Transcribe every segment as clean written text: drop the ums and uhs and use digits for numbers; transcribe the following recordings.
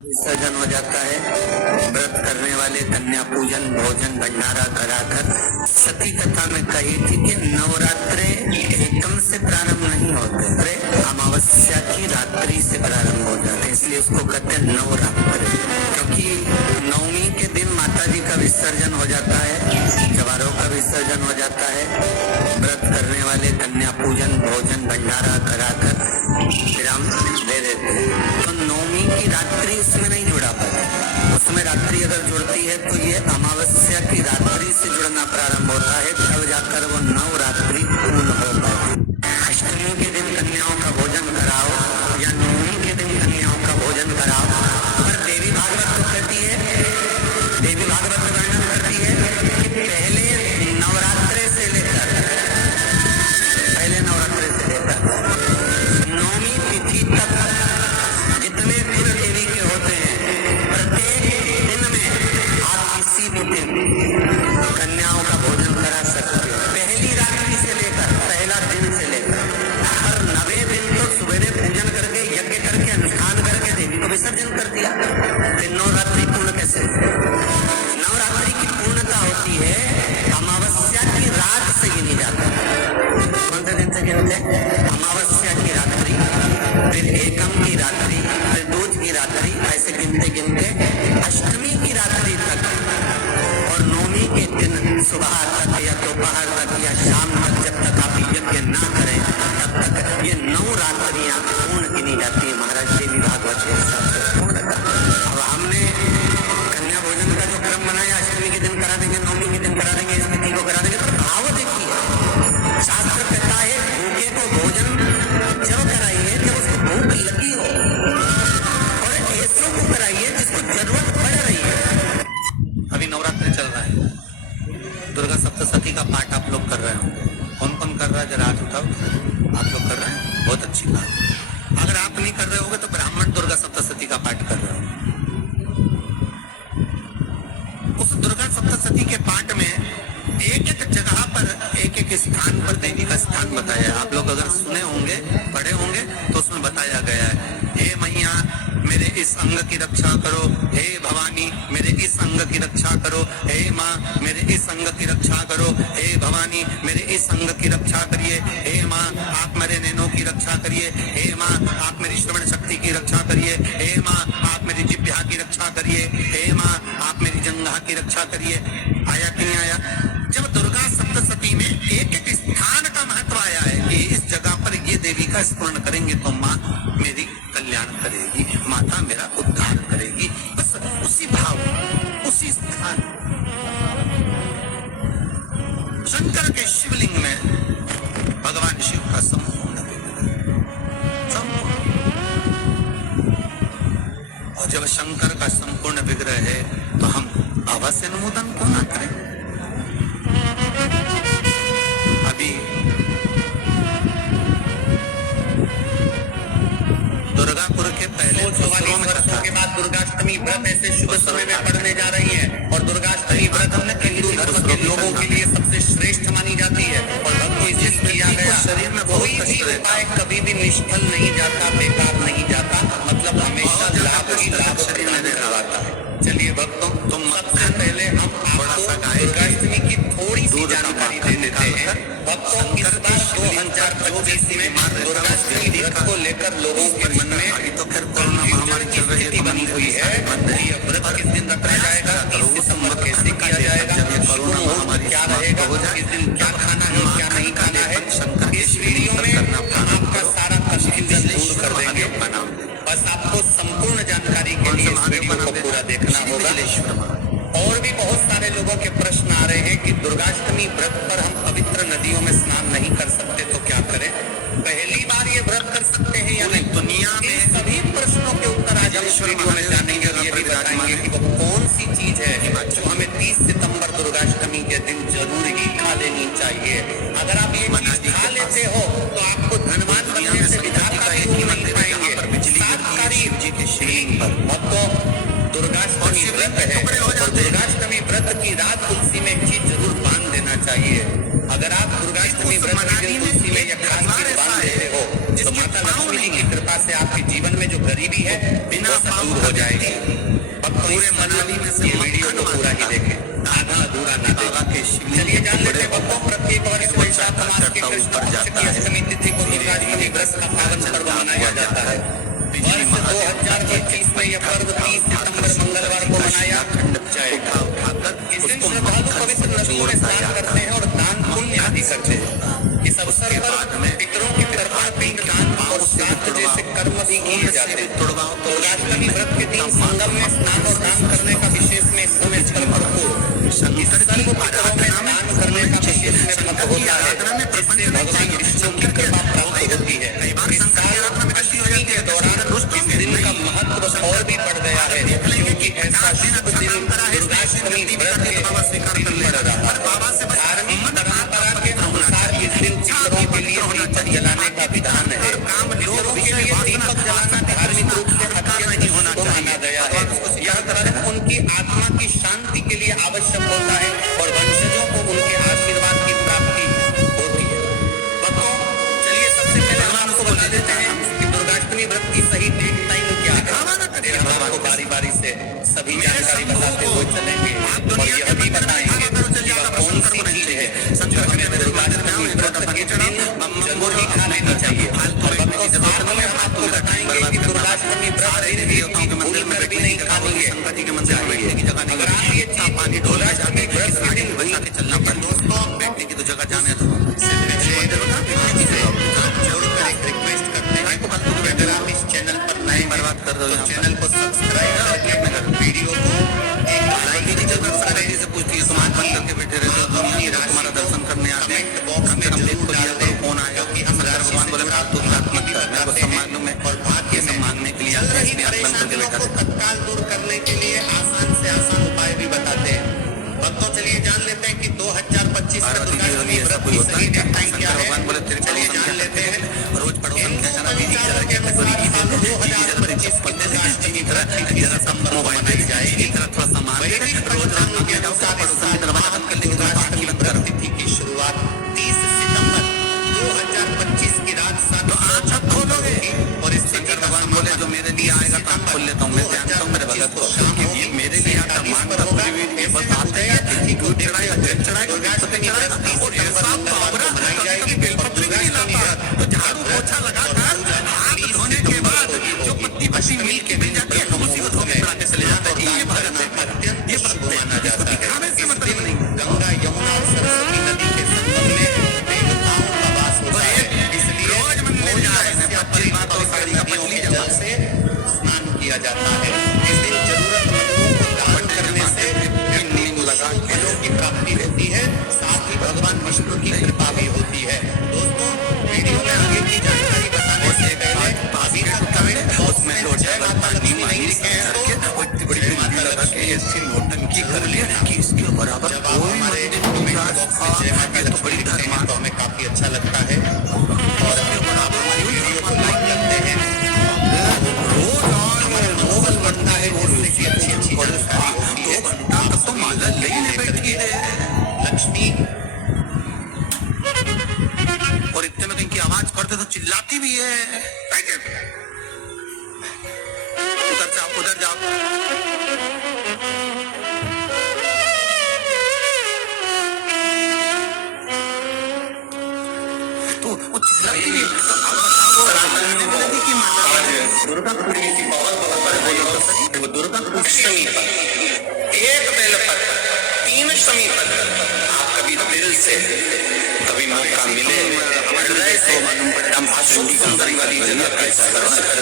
विसर्जन हो जाता है। व्रत करने वाले कन्या पूजन भोजन भंडारा कराकर सती कथा में कही थी कि नवरात्रे एकम से प्रारंभ नहीं होते, अरे अमावस्या की रात्रि से प्रारंभ हो जाते हैं, इसलिए उसको कहते हैं नवरात्रे। क्योंकि नवमी के दिन माता जी का विसर्जन हो जाता है, जवारों का विसर्जन हो जाता है। व्रत करने वाले कन्या पूजन भोजन भंडारा कराकर विराम दे देते हैं। तो नवमी की रात्रि इसमें नहीं जुड़ा पाता, उसमें रात्रि अगर जुड़ती है तो ये अमावस्या की रात्रि से जुड़ना प्रारंभ होता है, तब जाकर वो नवरात्रि पूर्ण हो पाती। अष्टमी के दिन कन्याओं का भोजन कराओ या नवमी के दिन कन्याओं का भोजन कराओ, पर देवी भागवत तो कहती है, देवी भागवत वर्णन करती है कि पहले नवरात्रे से लेकर नवमी तिथि तक जितने दिन देवी के होते हैं, प्रत्येक दिन में आप किसी भी दिन कन्याओं का भोजन करा सकते हो। पहली रात्रि से लेकर पहला दिन से लेकर हर 90 दिन तो सुबह पूजन करके यज्ञ करके अनुष्ठान करके देवी को विसर्जन कर दिया। फिर नवरात्रि पूर्ण कैसे? नवरात्रि की पूर्णता होती है अमावस्या की रात से गिनी जाती है। कौन से दिन से गिनते हैं? अमावस्या की रात्रि, फिर एकम की रात्रि, फिर दूज की रात्रि, ऐसे गिनते गिनते अष्टमी की रात्रि तक और नवमी के दिन सुबह तक या दोपहर तक या शाम तक, जब तक आप यज्ञ ना करें तब तक ये 9 रात्रियां पूर्ण गिनी जाती है। महाराज देवी भागवत के हिसाब से पूर्ण। अब हमने कन्या भोजन का जो क्रम बनाया, अष्टमी के दिन करा देंगे, नवमी के दिन करा देंगे, इस तिथि को करा देंगे, तो भाव देखिए, शास्त्र कहता है भूखे को भोजन जब कराइए जब उसको भूख लगी हो, और ऐसों को कराइए जिसको जरूरत पड़ रही है। अभी नवरात्रि चल रहा है, दुर्गा सप्तशती का पाठ आप लोग कर रहे होंगे। कौन कौन कर रहा है जरा हाथ उठाओ। आप लोग कर रहे हैं, बहुत अच्छी बात। अगर आप नहीं कर रहे होगे तो ब्राह्मण दुर्गा सप्तशती का पाठ कर रहे हो। उस दुर्गा सप्तशती के पाठ में एक एक जगह पर एक एक स्थान पर देवी का स्थान बताया है। आप लोग अगर सुने होंगे पढ़े होंगे तो उसमें बताया गया है, हे मैया मेरे इस अंग की रक्षा करो, हे भवानी मेरे इस अंग की रक्षा करो, हे माँ मेरे इस अंग की रक्षा करो, हे भवानी मेरे इस अंग की रक्षा करिए, हे माँ आप मेरे नैनों की रक्षा करिए, हे माँ आप मेरी श्रवण शक्ति की रक्षा करिए, हे माँ आप मेरी जिह्वा की रक्षा करिए, हे माँ आप मेरी जंघा की रक्षा करिए। आया कि नहीं आया? जब दुर्गा सप्तशती में एक एक स्थान का महत्व आया है कि इस जगह पर ये देवी का स्मरण करेंगे तो माँ मेरी कल्याण करेगी, माता मेरा उद्धार करेगी, बस उसी भाव उसी स्थान। शंकर के शिवलिंग में भगवान शिव का संपूर्ण और जब शंकर का संपूर्ण विग्रह है तो हम अवश्य अनुमोदन क्यों ना करें। अभी दुर्गापुर के पहले 44 वर्षों के बाद दुर्गाष्टमी व्रत ऐसे शुभ समय में पढ़ने जा रही है, और दुर्गाष्टमी व्रत हमने हिंदू धर्म के लोगों के लिए सबसे श्रेष्ठ मानी जाती है। और भक्ति जिस किया गया शरीर में कोई भी उपाय कभी भी निष्फल नहीं जाता, बेकार नहीं जाता, मतलब हमेशा लाभ ही लाभ शरीर में देना आता है। चलिए भक्तों, तुम सबसे पहले हम आपको दुर्गाष्टमी की थोड़ी सी जानकारी दे देते हैं। भक्तों, इस बार 2024 में दुर्गाष्टमी व्रत को लेकर लोगों के मन में तो फिर कोरोना महामारी की स्थिति बनी हुई है। ये व्रत किस दिन रखा जाएगा, 30 सितंबर कैसे किया जाएगा, कोरोना महामारी क्या रहेगा, किस दिन क्या खाना है क्या नहीं खाना है, इस वीडियो में हम आपका सारा कंफ्यूजन दूर कर देंगे। बस आपको संपूर्ण जानकारी के लिए इस वीडियो को पूरा देखना होगा। और भी बहुत सारे लोगों के प्रश्न आ रहे हैं कि दुर्गाष्टमी व्रत पर हम पवित्र नदियों में स्नान नहीं कर सकते तो क्या करें, पहली बार ये व्रत कर सकते हैं या नहीं। दुनिया में सभी प्रश्नों के उत्तर आज हम इस वीडियो में जानेंगे और ये भी बताएंगे कि वो कौन सी चीज है जो हमें 30 सितंबर दुर्गाष्टमी के दिन जरूर ही खा लेनी चाहिए। अगर आप ये चीज खा लेते हो तो आपको धनवान बनने से विधाता भी रोक नहीं पाएंगे। जी के शिवलिंग पर भक्तों, दुर्गाष्टमी व्रत है और दुर्गाष्टमी व्रत की रात तुलसी में एक चीज जरूर बांध देना चाहिए। अगर आप दुर्गाष्टमी व्रत के दिन तुलसी में या खास चीज बांध देते हो तो माता लक्ष्मी जी की कृपा से आपके जीवन में जो गरीबी है बिना दूर हो जाएगी। पूरे मनाली में से वीडियो को पूरा ही देखें, आधा अधूरा ना देखें। चलिए जान लेते हैं भक्तों, प्रत्येक वर्ष वैशाख मास के कृष्ण पक्ष की अष्टमी तिथि को दुर्गाष्टमी व्रत का पावन पर्व मनाया जाता है। वर्ष 2025 में यह पर्व 30 सितंबर मंगलवार को मनाया जाएगा। इस दिन श्रद्धालु पवित्र नदियों में स्नान करते हैं और दान पुण्य आदि करते हैं। इस अवसर पर पितरों की तर्पण, पिंडदान और श्राद्ध जैसे कर्म भी किए जाते हैं। दुर्गाष्टमी व्रत के दिन संगम में स्नान और दान करने का विशेष में समय छल को शंकर सर्व पितरों में दान करने का विशेष में मत होता है, जिससे भगवान विष्णु की कृपा प्राप्त होती है। इस साल अष्टमी के दौरान इस दिन का महत्व और भी बढ़ गया है, क्योंकि ऐसा शुभ दिन दुर्गाष्टमी व्रत के दिन पड़ रहा है। धार्मिक परंपरा के अनुसार इस दिन पितरों के लिए दीपक जलाने का विधान है। लोगों के लिए दीपक जलाना धार्मिक रूप से अत्यंत शुभ माना गया है। यह कर्म उनकी आत्मा की शांति के लिए आवश्यक होता है और वंशजों को उनके आशीर्वाद की प्राप्ति होती है। भक्तों, चलिए सबसे पहले हम आपको बता देते हैं कि दुर्गाष्टमी व्रत की सही डेट टाइम क्या है। हम आपको बारी बारी से सभी जानकारी बताते हुए चलेंगे और यह भी बताएंगे कि वह कौन सी चीज है जो हमें दुर्गाष्टमी व्रत के दिन जरूर ही खा लेनी चाहिए। और भक्तों, साथ में हम आपको बताएंगे कि दुर्गाष्टमी व्रत दिन भी भूल कर भी नहीं खानी है। अगर आप ये चीज दुर्गाष्टमी व्रत के दिन भूल के चलना पड़े, दोस्तों बैठने की तो जगह जाने दो। रिक्वेस्ट करते हैं कि अगर आप इस चैनल पर नए बर्बाद कर रहे हो, चैनल को सब्सक्राइब करके वीडियो को एक लाइक की जरूरत से पूछती है, समाज बंद करके बैठे रहते हो, दुनिया के तुम्हारा दर्शन करने आते हैं, बॉक्स में हम देखो लिया तो फोन आएगा कि हम भगवान बोले फालतू की बात मत कर, मैं को सम्मान दूं, मैं और भाग्य से मांगने के लिए आते हैं, इसलिए बंद करके बैठा है। तत्काल दूर करने के लिए आसान से आसान उपाय भी बताते हैं। भक्तों, चलिए जान लेते हैं कि 2025 का दुर्गाष्टमी व्रत की सही डेट टाइम क्या है। चलिए जान लेते हैं। रोज पड़ोसन के अनुसार 2025 की दुर्गाष्टमी व्रत की दिसंबर में मनाई जाएगी। वैदिक पंचांग के अनुसार दुर्गाष्टमी व्रत तिथि की शुरुआत 30 सितंबर 2025 की रात 7 तक खोलोगे और इस दिन भगवान बोले जो मेरे लिए आएगा तो खोल लेता हूँ। मैं जानता हूँ मेरे भगत को कि ये मेरे लिए आता मानता पूरी भी बस आते हैं, दूध चढ़ाएगा, जल चढ़ाएगा, दुर्गाष्टमी व्रत और ऐसा बाबरा कभी बेलपत्र भी नहीं लाता, तो झाड़ू पोछा लगाकर हाथ धोने के बाद जो पत्ती पत्ती मिल के मिल जाती है उसी को धोके चढ़ाने चले जाता है। ये भगत है, अत्यंत ये शुभ माना जाता है। खाने से मतलब नहीं, गंगा यमुना और सरस्वती नदी के संगम में देवताओं का वास होता है, इसलिए रोज मंदिर जाए न 25 बातों साड़ी का पतली जल से स्नान किया जाता है। इस दिन जरूरतमंदों को दान करने से फलों की प्राप्ति होती है, साथ ही भगवान विष्णु की कृपा भी होती है। दोस्तों, वीडियो में आगे की जानकारी बताने से पहले अभी तक कमेंट बॉक्स में जय माता लक्ष्मी नहीं लिखे हैं तो जय माता लक्ष्मी ऐसी नौटंकी कर लिया कि इसके बराबर जब आप हमारे कमेंट बॉक्स में जय माता लक्ष्मी लिखते हैं तो हमें काफी अच्छा लगता है और आप हमारी वीडियो को लाइक करते हैं। हमारा मनोबल बढ़ता है जिससे कि अच्छी अच्छी जानकारी होती है। 2 घंटा तक तो माला लेने बैठी है लक्ष्मी और इतने में कहीं की आवाज करते तो चिल्लाती भी है। उधर जाओ, उधर जाओ। तो वो चिल्लाती भी है। दुर्गा पूर्णी की दुर्गा अष्टमी पर एक बेल पर 3 शमी पर आप कभी दिल से कभी मौका मिले हृदय से हम अशुभ सुंदरी वाली जगह पर स्पर्श कर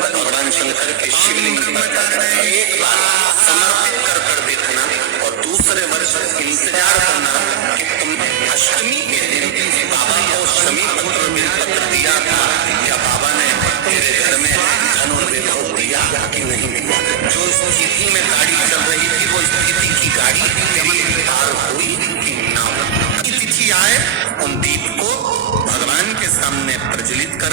भगवान शंकर के शिवलिंग एक बार समर्पित कर देखना और दूसरे वर्ष इंतजार करना कि तुम अष्टमी के दिन बाबा को शमी पत्र बेलपत्र दिया था या बाबा ने तेरे घर में धनुर्वेद दिया कि नहीं दिया। जो स्थिति में गाड़ी चल रही थी वो स्थिति की गाड़ी तेरी पार हुई कि ना हुई। तिथि आए उन दीप को भगवान के सामने प्रज्वलित कर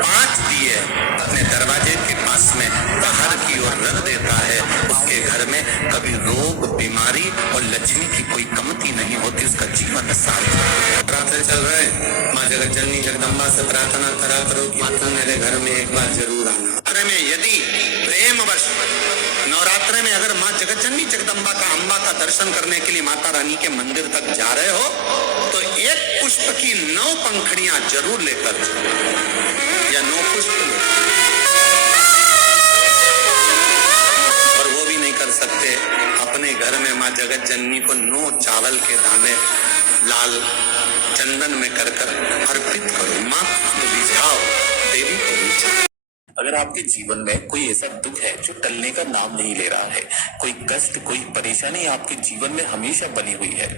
5 दिए अपने दरवाजे के पास में बाहर की ओर रख देता है। उसके घर में कभी रोग बीमारी और लक्ष्मी की कोई कमती नहीं होती, उसका जीवन सार्थक। प्रार्थना चल रहे माँ जगत जननी जगदम्बा से प्रार्थना करा करो कि माता मेरे घर में एक बार जरूर आना। नवरात्रे में यदि प्रेमवश नवरात्रे में अगर माँ जगतजननी जगदम्बा का अम्बा का दर्शन करने के लिए माता रानी के मंदिर तक जा रहे हो तो एक पुष्प की 9 पंखुड़ियां जरूर लेकर या 9 पुष्प और वो भी नहीं कर सकते अपने घर में माँ जगत जननी को 9 चावल के दाने लाल चंदन में कर अर्पित करो। माँ को रिझाओ, देवी को रिझाओ। अगर आपके जीवन में कोई ऐसा दुख है जो टलने का नाम नहीं ले रहा है, कोई कष्ट कोई परेशानी आपके जीवन में हमेशा बनी हुई है,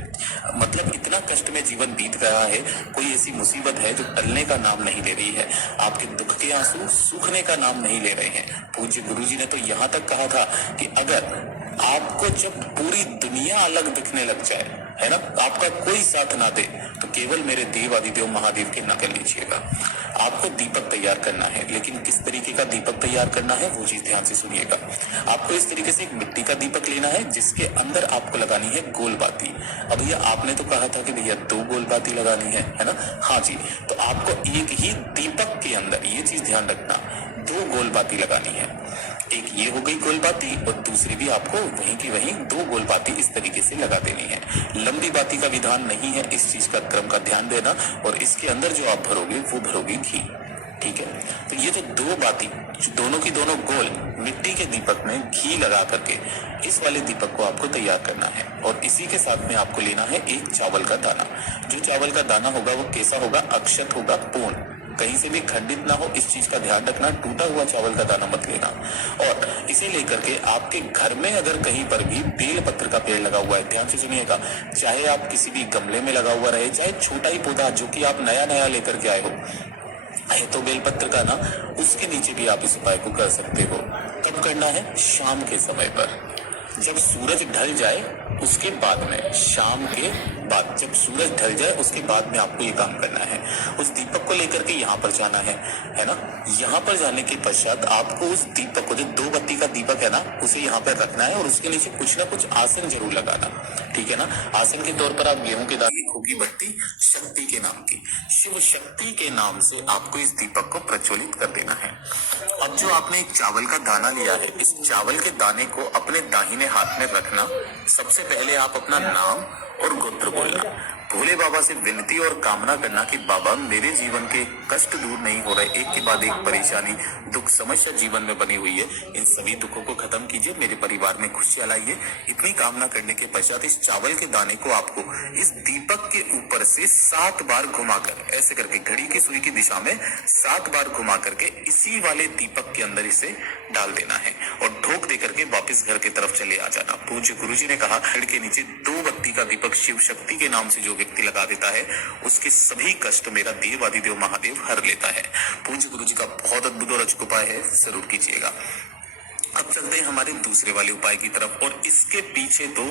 मतलब इतना कष्ट में जीवन बीत रहा है, कोई ऐसी मुसीबत है जो टलने का नाम नहीं ले रही है, आपके दुख के आंसू सूखने का नाम नहीं ले रहे हैं। पूज्य गुरुजी ने तो यहाँ तक कहा था कि अगर आपको जब पूरी दुनिया अलग दिखने लग जाए, है ना, आपका कोई साथ ना दे, तो केवल मेरे देव आदिदेव महादेव की नकल लीजिएगा। आपको दीपक तैयार करना है, लेकिन किस तरीके का दीपक तैयार करना है वो चीज ध्यान से सुनिएगा। आपको इस तरीके से एक मिट्टी का दीपक लेना है जिसके अंदर आपको लगानी है गोल बाती। अब भैया आपने तो कहा था कि भैया 2 गोल बाती लगानी है ना? हाँ जी, तो आपको एक ही दीपक के अंदर ये चीज ध्यान रखना, 2 गोल बाती लगानी है। एक ये हो गई गोल बाती और दूसरी भी आपको वहीं की वहीं 2 गोल बाती इस तरीके से लगा देनी है। लंबी बाती का विधान नहीं है, इस चीज का क्रम का ध्यान देना। और इसके अंदर जो आप भरोगे वो भरोगे घी, ठीक है? तो ये जो 2 बाती दोनों की दोनों गोल मिट्टी के दीपक में घी लगा करके इस वाले दीपक को आपको तैयार करना है। और इसी के साथ में आपको लेना है एक चावल का दाना। जो चावल का दाना होगा वो कैसा होगा? अक्षत होगा, पूर्ण, कहीं से भी खंडित ना हो, इस चीज का ध्यान रखना। टूटा हुआ चावल का दाना मत लेना। और इसे लेकर के आपके घर में अगर कहीं पर भी बेल पत्र का पेड़ लगा हुआ है, ध्यान से सुनिएगा, चाहे आप किसी भी गमले में लगा हुआ रहे, चाहे छोटा ही पौधा जो कि आप नया नया लेकर के आए हो, है तो बेलपत्र का ना, उसके नीचे भी आप इस उपाय को कर सकते हो। कब करना है? शाम के समय पर, जब सूरज ढल जाए उसके बाद में, शाम के बाद जब सूरज ढल जाए उसके बाद में आपको ये काम करना है। उस दीपक को लेकर के यहाँ पर जाना है ना? यहाँ पर जाने के पश्चात आपको उस दीपक को, जो 2 बत्ती का दीपक है ना, उसे यहाँ पर रखना है और उसके नीचे कुछ ना कुछ आसन जरूर लगाना, ठीक है ना? आसन के तौर पर आप गेहूं के दाने, होगी बत्ती शक्ति के नाम की, शिव शक्ति के नाम से आपको इस दीपक को प्रज्वलित कर देना है। अब जो आपने एक चावल का दाना लिया है, इस चावल के दाने को अपने दाहिने हाथ में रखना। सबसे पहले आप अपना नाम और गोत्र बोलना। भोले बाबा से विनती और कामना करना कि बाबा मेरे जीवन के कष्ट दूर नहीं हो रहे, एक के बाद एक परेशानी दुख समस्या जीवन में बनी हुई है, इन सभी दुखों को खत्म कीजिए, मेरे परिवार में खुशियां लाइए। इतनी कामना करने के पश्चात इस चावल के दाने को आपको इस दीपक के ऊपर से 7 बार घुमाकर, ऐसे करके घड़ी की सुई की दिशा में 7 बार घुमा करके इसी वाले दीपक के अंदर इसे डाल देना है और ढोक दे करके वापस घर की तरफ चले आ जाना। पूज्य गुरुजी ने कहा, पेड़ के नीचे 2 बत्ती का दीपक शिव शक्ति के नाम से जो व्यक्ति लगा देता है उसके सभी कष्ट मेरा देव आदिदेव महादेव हर लेता है। पूज्य गुरुजी का बहुत अद्भुत और अचूक उपाय है, जरूर कीजिएगा। अब चलते हैं हमारे दूसरे वाले उपाय की तरफ। और इसके पीछे तो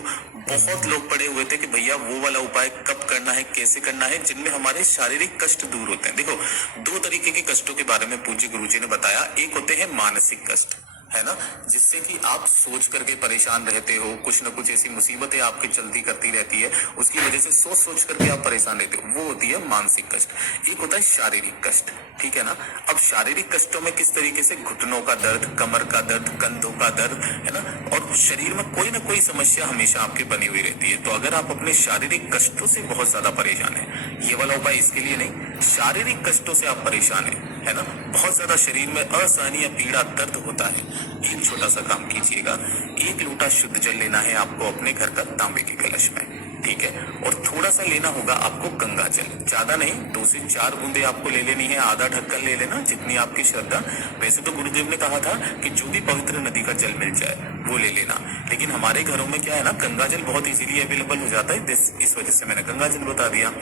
बहुत लोग पड़े हुए थे कि भैया वो वाला उपाय कब करना है, कैसे करना है, जिनमें हमारे शारीरिक कष्ट दूर होते हैं। देखो, 2 तरीके के कष्टों के बारे में पूज्य गुरुजी ने बताया। एक होते हैं मानसिक कष्ट, है ना, जिससे कि आप सोच करके परेशान रहते हो, कुछ ना कुछ ऐसी मुसीबतें आपके चलती करती रहती है, उसकी वजह से सोच सोच करके आप परेशान रहते हो, वो होती है मानसिक कष्ट। एक होता है शारीरिक कष्ट, ठीक है ना। अब शारीरिक कष्टों में किस तरीके से घुटनों का दर्द, कमर का दर्द, कंधों का दर्द, है ना, और शरीर में कोई ना कोई समस्या हमेशा आपके बनी हुई रहती है। तो अगर आप अपने शारीरिक कष्टों से बहुत ज्यादा परेशान है, ये वाला उपाय इसके लिए नहीं, शारीरिक कष्टों से आप परेशान है ना, बहुत ज्यादा शरीर में असहनीय पीड़ा दर्द होता है, एक छोटा सा काम कीजिएगा। 1 लोटा शुद्ध जल लेना है आपको अपने घर का तांबे के कलश में, ठीक है, और थोड़ा सा लेना होगा आपको गंगा जल, ज्यादा नहीं, 2 से 4 बूंदे आपको ले लेनी है, आधा ढक्कन ले लेना, जितनी आपकी श्रद्धा। वैसे तो गुरुदेव ने कहा था कि जो भी पवित्र नदी का जल मिल जाए वो ले लेना, लेकिन हमारे घरों में क्या है ना, गंगा जल बहुत इजीली अवेलेबल हो जाता है, इस वजह से मैंने गंगा जल बता दिया।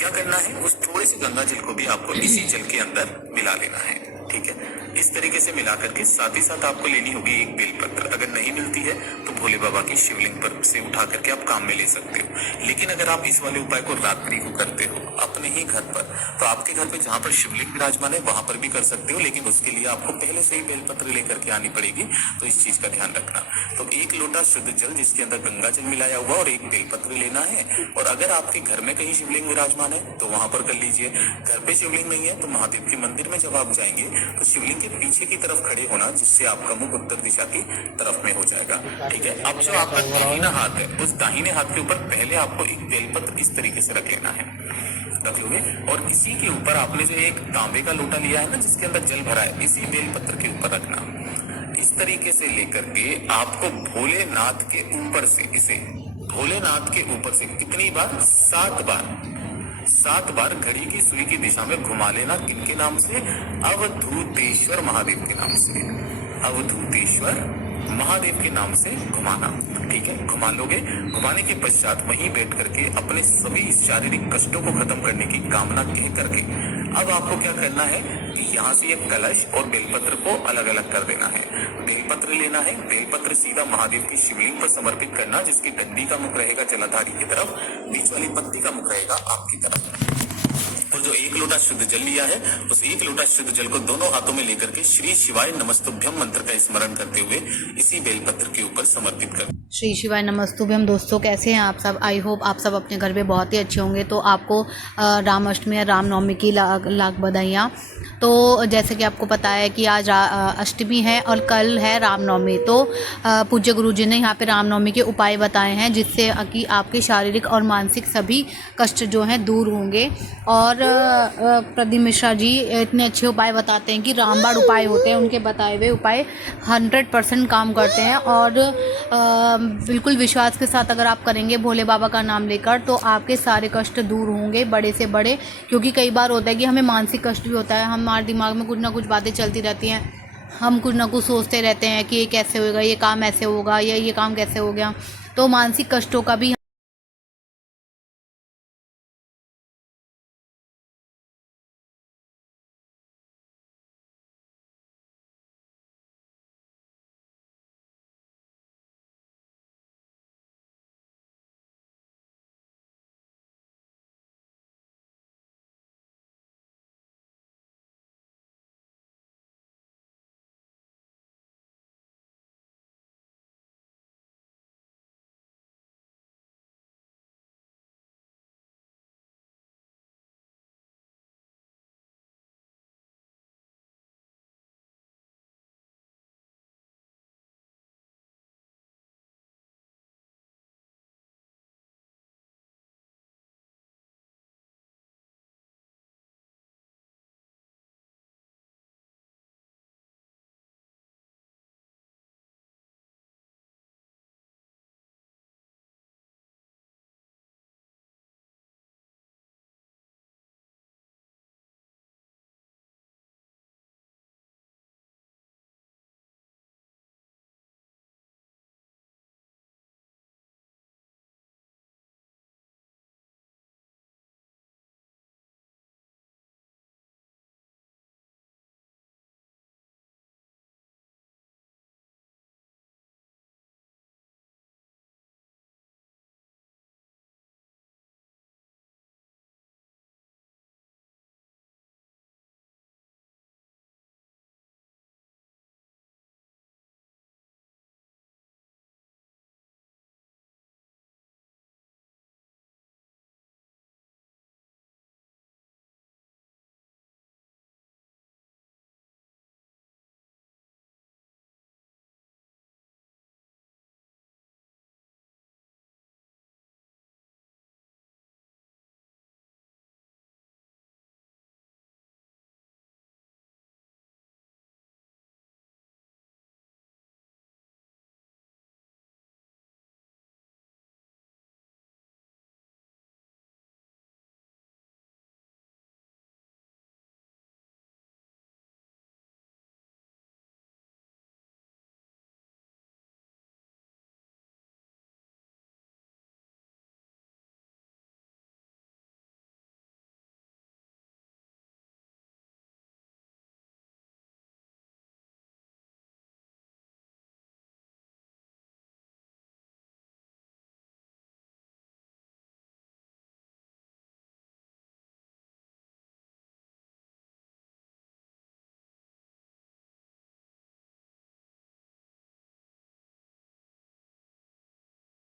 क्या करना है, उस थोड़े से गंगा जल को भी आपको इसी जल के अंदर मिला लेना है, ठीक है। इस तरीके से मिला करके साथ ही साथ आपको लेनी होगी एक बेलपत्र। अगर नहीं मिलती है तो भोले बाबा की शिवलिंग पर से उठा करके आप काम में ले सकते हो। लेकिन अगर आप इस वाले उपाय को रात्रि को करते हो, अपने ही घर पर। तो आपके घर पे जहाँ पर शिवलिंग विराजमान है वहां पर भी कर सकते हो, लेकिन उसके लिए आपको पहले से ही बेलपत्र लेकर के आनी पड़ेगी, तो इस चीज का ध्यान रखना। तो 1 लोटा शुद्ध जल जिसके अंदर गंगा जल मिलाया हुआ और 1 बेलपत्र लेना है। और अगर आपके घर में कहीं शिवलिंग विराजमान है तो वहां पर कर लीजिए। घर पे शिवलिंग नहीं है तो महादेव के मंदिर में जब आप जाएंगे तो शिवलिंग के पीछे की तरफ खड़े होना, जिससे आपका मुख उत्तर दिशा की तरफ में हो जाएगा। ठीक है, अब जो आपका दाहिना हाथ है उस दाहिने हाथ के ऊपर पहले आपको एक बेलपत्र इस तरीके से रख लेना है, रख लोगे। और इसी के ऊपर आपने जो एक तांबे का लोटा लिया है ना जिसके अंदर जल भरा है, इसी बेलपत्र के ऊपर रखना। इस तरीके से लेकर के आपको भोलेनाथ के ऊपर से, इसे भोलेनाथ के ऊपर से कितनी बार? 7 बार घड़ी की सुई की दिशा में घुमा लेना। किनके नाम से? अवधूतेश्वर महादेव के नाम से। अवधूतेश्वर महादेव के नाम से घुमाना। ठीक है, घुमा लोगे। घुमाने के पश्चात वहीं बैठ करके अपने सभी शारीरिक कष्टों को खत्म करने की कामना कह करके अब आपको क्या करना है कि यहाँ से एक कलश और बेलपत्र को अलग अलग कर देना है। बेलपत्र लेना है, बेलपत्र सीधा महादेव की शिवलिंग पर समर्पित करना, जिसकी डंडी का मुख रहेगा जलाधारी की तरफ, बीच वाली पत्ती का मुख रहेगा आपकी तरफ। और जो 1 लोटा शुद्ध जल लिया है उस 1 लोटा शुद्ध जल को दोनों हाथों में लेकर के श्री शिवाय नमस्तुभ्यम मंत्र का स्मरण करते हुए इसी बेलपत्र के ऊपर समर्पित कर। श्री शिवाय नमस्तुभ्यम। दोस्तों कैसे हैं आप सब? आई होप आप सब अपने घर पे बहुत ही अच्छे होंगे। तो आपको रामाष्टमी या रामनवमी की लाख बधाइयाँ। तो जैसे कि आपको पता है कि आज अष्टमी है और कल है रामनवमी। तो पूज्य गुरुजी ने यहाँ पे रामनवमी के उपाय बताए हैं जिससे कि आपके शारीरिक और मानसिक सभी कष्ट जो हैं दूर होंगे। और प्रदीप मिश्रा जी इतने अच्छे उपाय बताते हैं कि रामबाण उपाय होते हैं, उनके बताए हुए उपाय 100% काम करते हैं। और बिल्कुल विश्वास के साथ अगर आप करेंगे भोले बाबा का नाम लेकर तो आपके सारे कष्ट दूर होंगे, बड़े से बड़े। क्योंकि कई बार होता है कि हमें मानसिक कष्ट भी होता है, हमारे दिमाग में कुछ ना कुछ बातें चलती रहती हैं, हम कुछ ना कुछ सोचते रहते हैं कि ये कैसे होगा, ये काम ऐसे होगा या ये काम कैसे हो गया। तो मानसिक कष्टों का भी